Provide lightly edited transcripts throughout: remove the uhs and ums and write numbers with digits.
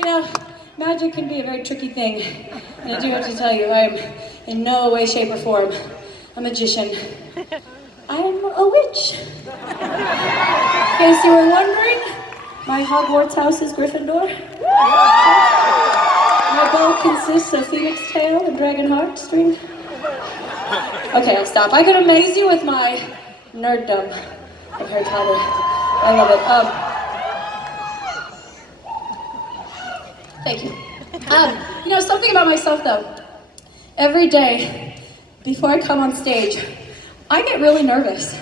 You know, magic can be a very tricky thing, and I do have to tell you, I am in no way, shape, or form a magician. I am a witch. In case you were wondering, my Hogwarts house is Gryffindor. My bow consists of phoenix tail and dragon heart string. Okay, I'll stop. I could amaze you with my nerddom of Harry Potter. I love it. Thank you. You know, something about myself though. Every day, before I come on stage, I get really nervous.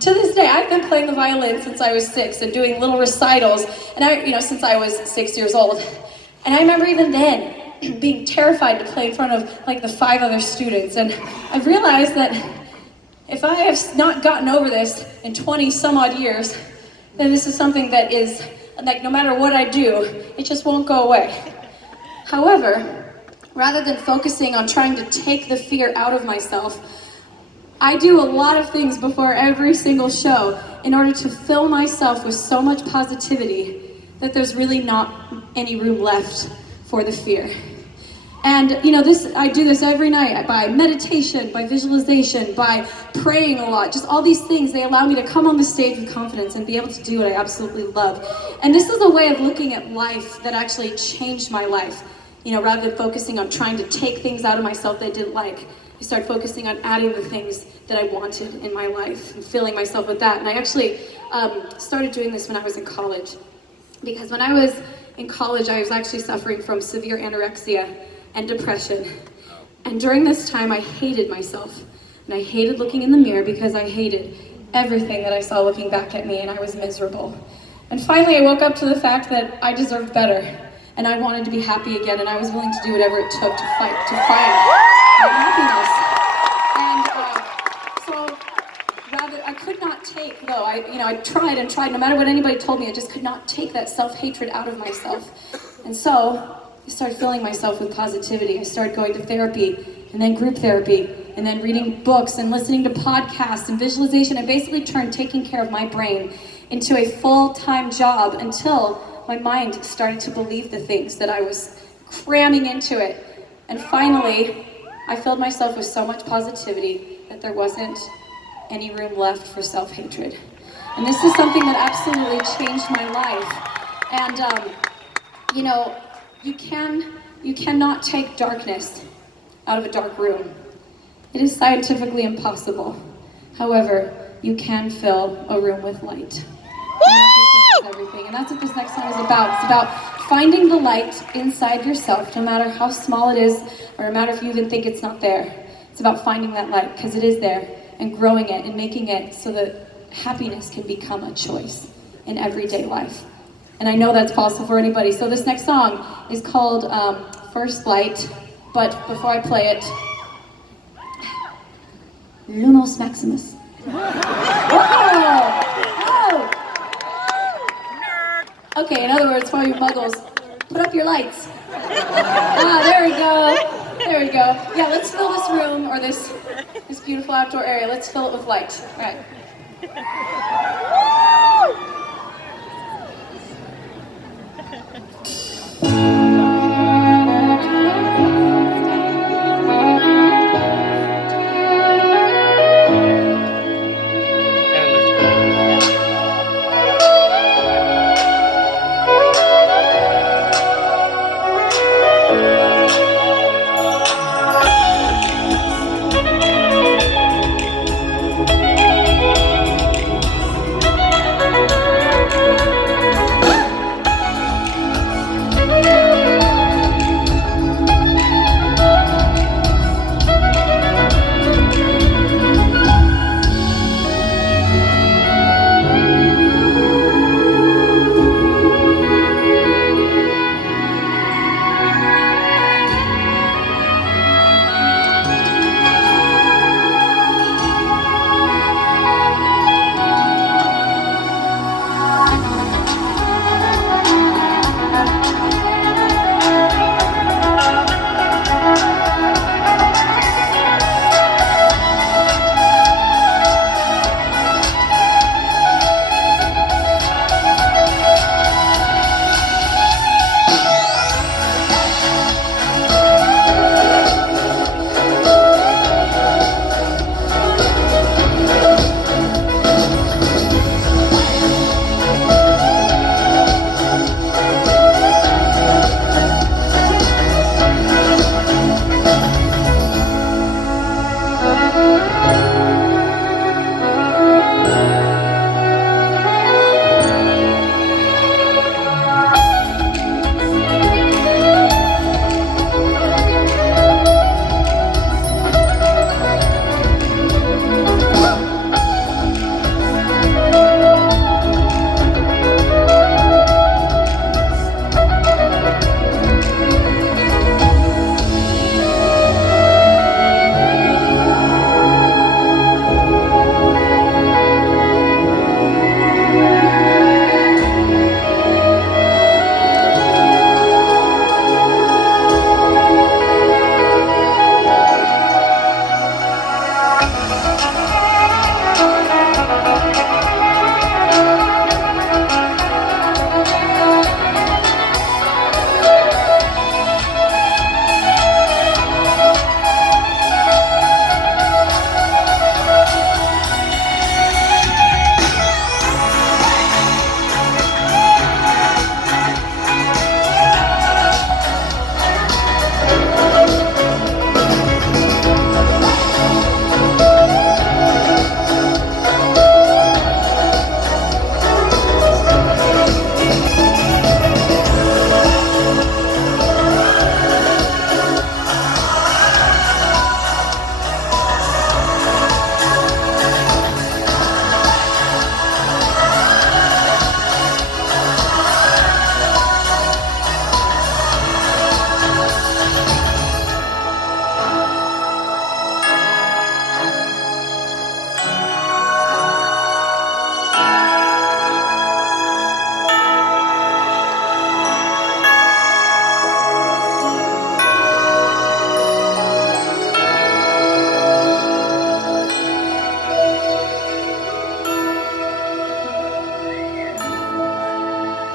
To this day, I've been playing the violin since I was 6 and doing little recitals, and since I was 6 years old. And I remember even then being terrified to play in front of like the 5 other students. And I've realized that if I have not gotten over this in 20 some odd years, then this is something that is like no matter what I do, it just won't go away. However, rather than focusing on trying to take the fear out of myself, I do a lot of things before every single show in order to fill myself with so much positivity that there's really not any room left for the fear. And I do this every night by meditation, by visualization, by praying a lot. Just all these things, they allow me to come on the stage with confidence and be able to do what I absolutely love. And this is a way of looking at life that actually changed my life. Rather than focusing on trying to take things out of myself that I didn't like, I started focusing on adding the things that I wanted in my life and filling myself with that. And I actually started doing this when I was in college. Because when I was in college, I was actually suffering from severe anorexia and depression. And during this time, I hated myself. And I hated looking in the mirror because I hated everything that I saw looking back at me, and I was miserable. And finally, I woke up to the fact that I deserved better. And I wanted to be happy again, and I was willing to do whatever it took to find my happiness. And I could not take, though, I tried and tried, no matter what anybody told me, I just could not take that self-hatred out of myself. And so, I started filling myself with positivity. I started going to therapy, and then group therapy, and then reading books, and listening to podcasts, and visualization. I basically turned taking care of my brain into a full-time job until my mind started to believe the things that I was cramming into it. And finally, I filled myself with so much positivity that there wasn't any room left for self-hatred. And this is something that absolutely changed my life. And, you cannot take darkness out of a dark room. It is scientifically impossible. However, you can fill a room with light. Everything. And that's what this next song is about. It's about finding the light inside yourself, no matter how small it is, or no matter if you even think it's not there. It's about finding that light, because it is there, and growing it, and making it so that happiness can become a choice in everyday life. And I know that's possible for anybody. So this next song is called First Light, but before I play it, Lumos Maximus. Okay, in other words, for you muggles, put up your lights. There we go. There we go. Yeah, let's fill this room, or this beautiful outdoor area, let's fill it with light. All right.